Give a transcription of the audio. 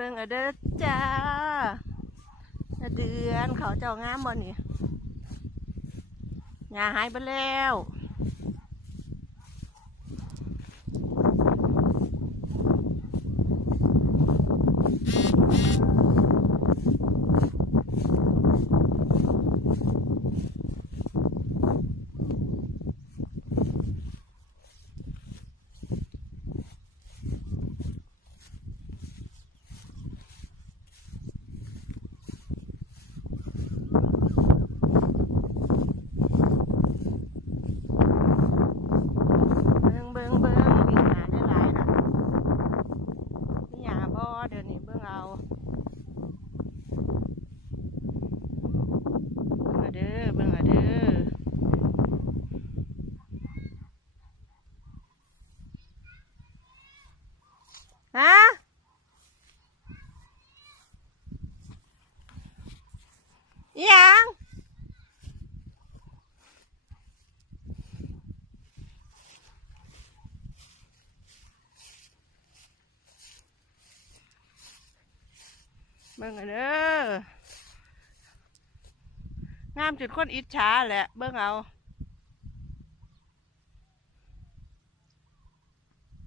เบิ่งเอาเด้อจ้าเดือนเขาเจ้างามบ่นี่หญ้าหายไปแล้วเดี๋ยวนี้เบิ่งเอาเบิ่งเอาเด้อเบิ่งเอาเด้อฮะอีหยังเบิ่งเอาเด้องามจุดคนอิจฉาแหละเบิ่งเอา